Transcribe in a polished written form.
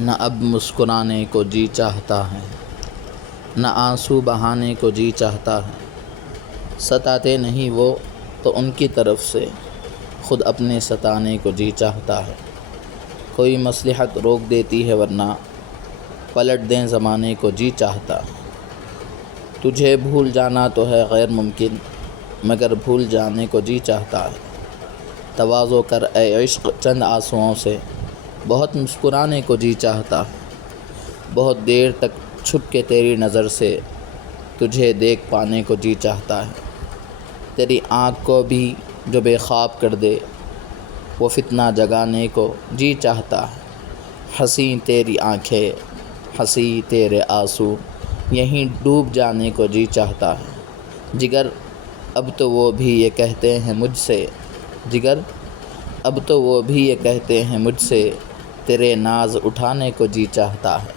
نہ اب مسکرانے کو جی چاہتا ہے، نہ آنسو بہانے کو جی چاہتا ہے۔ ستاتے نہیں وہ تو ان کی طرف سے خود اپنے ستانے کو جی چاہتا ہے۔ کوئی مصلحت روک دیتی ہے ورنہ پلٹ دیں زمانے کو جی چاہتا ہے۔ تجھے بھول جانا تو ہے غیر ممکن، مگر بھول جانے کو جی چاہتا ہے۔ تواضع کر اے عشق چند آنسوؤں سے، بہت مسکرانے کو جی چاہتا ہے۔ بہت دیر تک چھپ کے تیری نظر سے تجھے دیکھ پانے کو جی چاہتا ہے۔ تیری آنکھ کو بھی جو بے خواب کر دے، وہ فتنہ جگانے کو جی چاہتا ہے۔ حسین تیری آنکھیں، ہنسی تیرے آنسو، یہیں ڈوب جانے کو جی چاہتا ہے۔ جگر اب تو وہ بھی یہ کہتے ہیں مجھ سے، جگر اب تو وہ بھی یہ کہتے ہیں مجھ سے، تیرے ناز اٹھانے کو جی چاہتا ہے۔